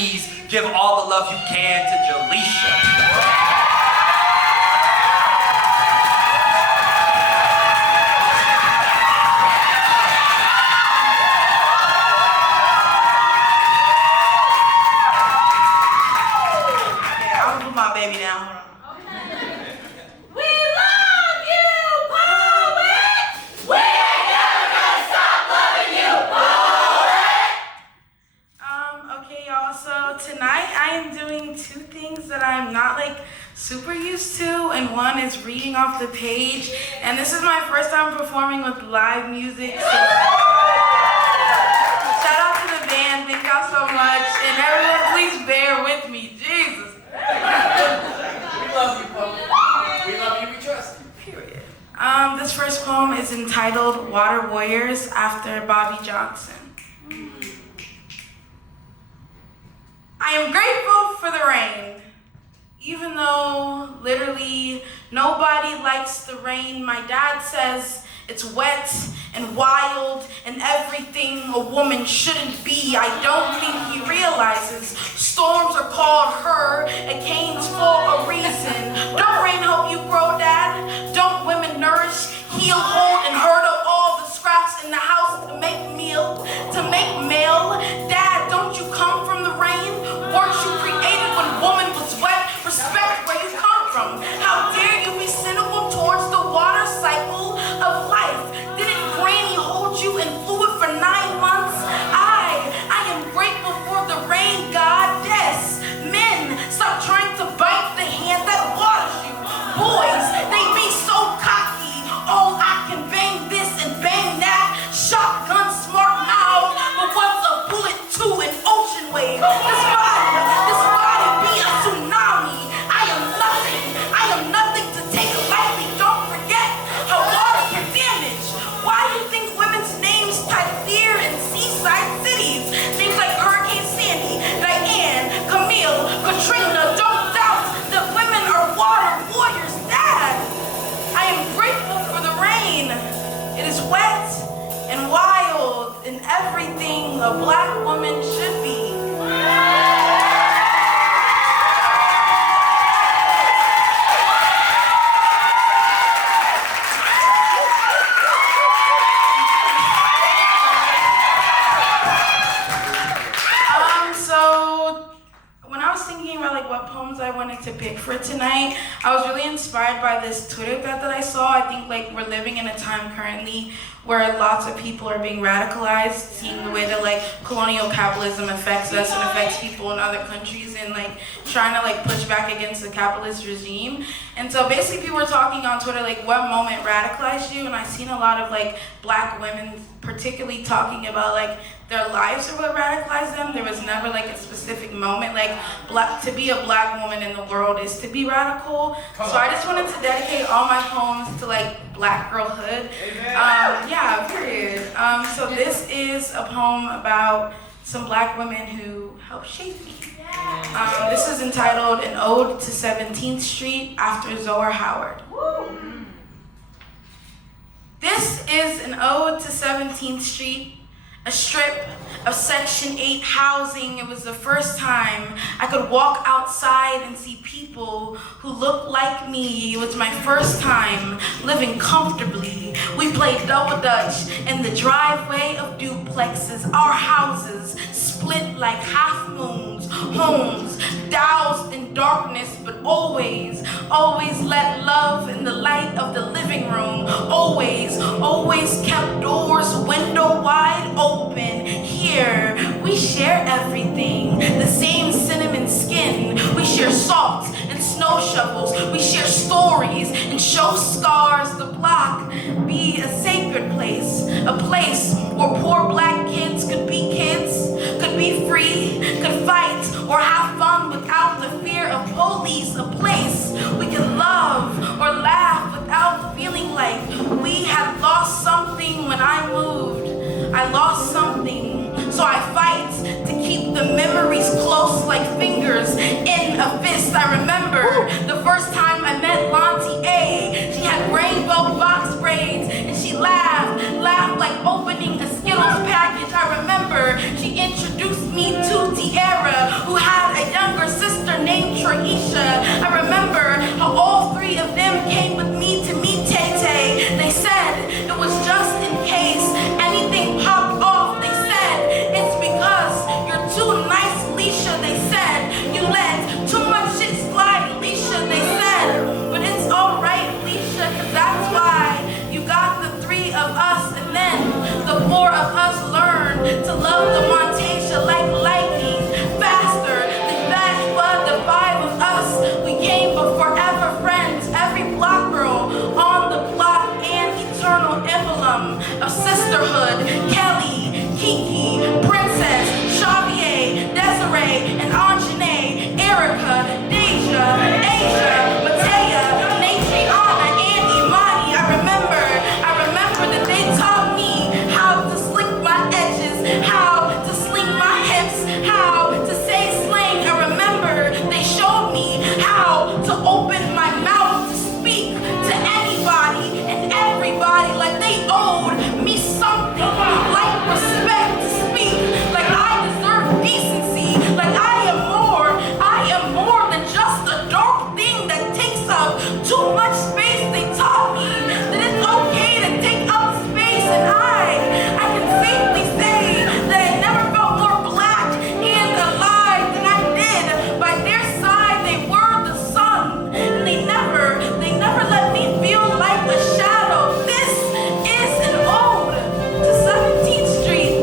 please give all the love you can to Jalesha. Baby now. We love you, poet! We ain't never gonna stop loving you, poet! Okay, y'all, so tonight I am doing two things that I'm not like super used to, and one is reading off the page, and this is my first time performing with live music, so shout out to the band, thank y'all so much, and everyone please bear with me, Jesus. We love you, poet. We love you, we trust you. Period. This first poem is entitled Water Warriors after Bobby Johnson. I am grateful for the rain. Even though literally nobody likes the rain, my dad says it's wet and wild and everything a woman shouldn't be. I don't think he realizes storms are called hurricanes for a reason. Don't rain help you grow, Dad? Don't women nourish, heal, hold, and hurdle all the scraps in the house to make meal, to make mail? Dad, don't you come from the rain? Weren't you created when woman was wet? Respect where you come from. How dare you be cynical towards the water cycle of life? Didn't Granny hold you in fluid for 9 months? I am grateful for the rain, God. Yes, men, stop trying to bite the hand that waters you. Boys, they be so cocky. Oh, I can bang this and bang that. Shotgun, smart mouth, but what's a bullet to an ocean wave? This body be a tsunami. I am nothing to take lightly. Don't forget how water can damage. Why do you think women's names type fear in seaside cities? Names like Hurricane Sandy, Diane, Camille, Katrina. Don't doubt that women are water warriors, Dad. I am grateful for the rain. It is wet and wild and everything a black woman should be. I wanted to pick for tonight, I was really inspired by this Twitter thread that I saw. I think like we're living in a time currently where lots of people are being radicalized, seeing the way that like colonial capitalism affects us and affects people in other countries, and like trying to like push back against the capitalist regime. And so basically people were talking on Twitter like what moment radicalized you, and I've seen a lot of like black women particularly talking about like their lives are what radicalized them. There was never like a specific moment. Like to be a black woman in the world is to be radical. So I just wanted to dedicate all my poems to like black girlhood. Yeah, period. So this is a poem about some black women who helped shape me. This is entitled An Ode to 17th Street after Zohar Howard. This is an ode to 17th Street, a strip of Section 8 housing. It was the first time I could walk outside and see people who looked like me. It was my first time living comfortably. We played double dutch in the driveway of duplexes, our houses split like half moons, homes doused in darkness, but always let love in the light of the living room. Always kept doors window wide open. Here, we share everything. The same cinnamon skin. We share salt and snow shovels. We share stories and show scars. The block be a sacred place. A place where poor black kids could be kids, could be free, could fight or have fun without the fear of police. A place we could love or laugh without feeling like we had lost something. When I moved, I lost something. So I fight to keep the memories close like fingers in a fist. I remember the first time I met Lonnie A. She had rainbow box braids and she laughed like opening a Skittles package. I remember she introduced me to Tierra, who love the Montasia like lightning, faster than flash flood. The five of us, we came but forever friends. Every block girl on the block, an eternal emblem of sisterhood. Kelly, Kiki, Princess, Xavier, Desiree, and Anjanae, Erica, Deja, Asia, Matea, Natriana, and Imani. I remember that they taught me how to slick my edges, how to sling my hips, how to say slang. I remember they showed me how to open my mouth to speak to anybody and everybody like they owed me something, like respect to speak, like I deserve decency, like I am more than just a dark thing that takes up too much space. They taught me that it's okay to take up space, and I can safely say that I never felt more black and alive than I did. By their side, they were the sun, and they never let me feel like a shadow. This is an ode to 17th Street,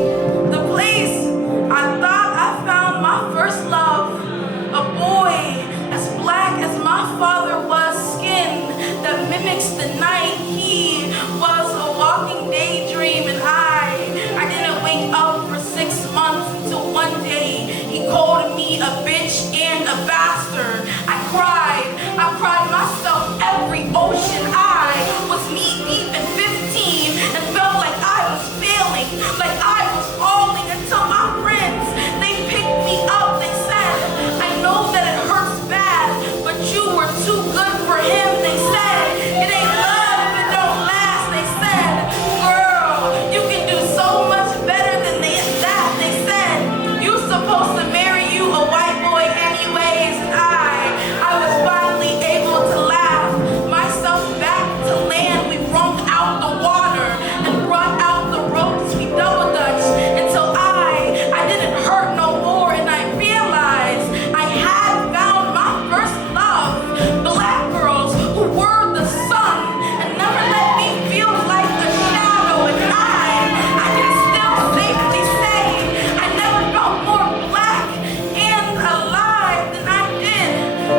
the place I thought I found my first love. A boy as black as my father was, skin that mimics the night. He was a walking daydream, and I didn't wake up for 6 months until one day he called me a bitch and a bastard. I cried myself every ocean. I was knee deep in 15 and felt like I was failing, like I was falling, until my friends, they picked me up. They said, I know that it hurts bad, but you were too good for him. They said, it ain't love if it don't last. They said, girl, you can do so much better than that. They said, you're supposed to marry you a white boy anyways. And I was finally able to laugh myself back to land. We wrung out the water and brought out the ropes. We double dutched until I didn't hurt no more, and I realized I had found my first love. Black girls who were the sun and never let me feel like a shadow. And I can still safely say I never felt more black and alive than I did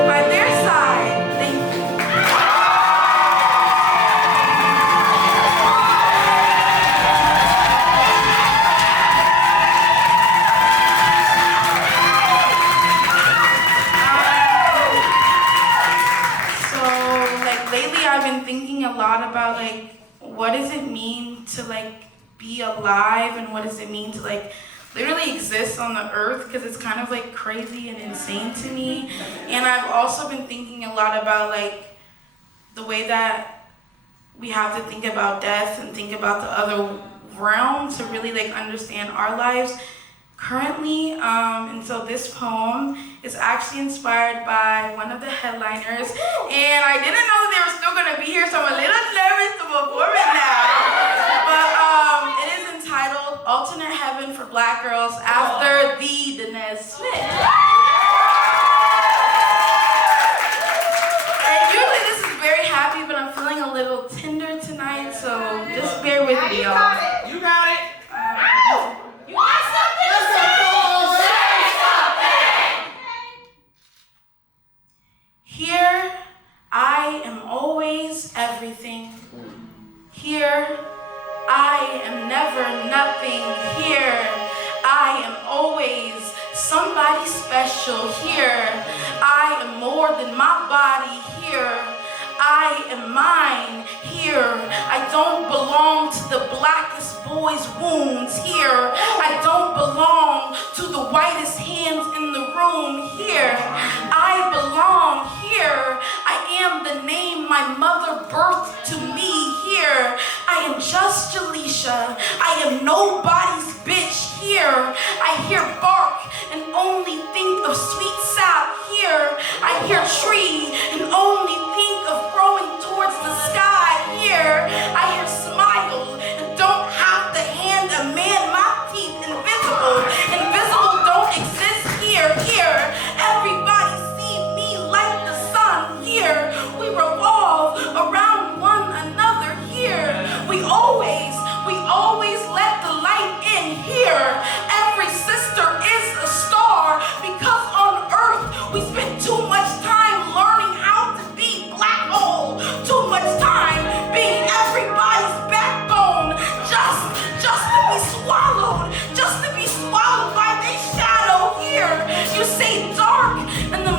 by their side. Thank you. So, like, lately I've been thinking a lot about, like, what does it mean to, like, be alive, and what does it mean to, like, literally exist on the earth, because it's kind of, like, crazy and insane to me. And I've also been thinking a lot about, like, the way that we have to think about death and think about the other realm to really, like, understand our lives currently. And so this poem is actually inspired by one of the headliners, and I didn't know that they were still going to be here, so I'm a little nervous to perform it now. But it is entitled Alternate Heaven for Black Girls after the Denez Smith. And usually this is very happy, but I'm feeling a little tender tonight, so just bear with me, y'all. You got it. You got something to say? Say something! Here, I am always everything. Here, I am never nothing. Here, I am always somebody special. Here, I am more than my body. Here, I am mine. Here, I don't belong to the blackest boy's wounds. Here, I don't belong to the whitest hands in the room. Here, I belong. Here, I am the name my mother birthed to me. Here, I am just Jalesha. I am nobody's bitch. Here, I hear bark and only think of sweet sap. Here, I hear tree and only think of growing towards the sky. Here, I hear smile and don't have to hand a man my teeth. Invisible don't exist here. Here, everybody see me like the sun. Here, we revolve around one another. Here, we always let the light in. Here, say dark, and the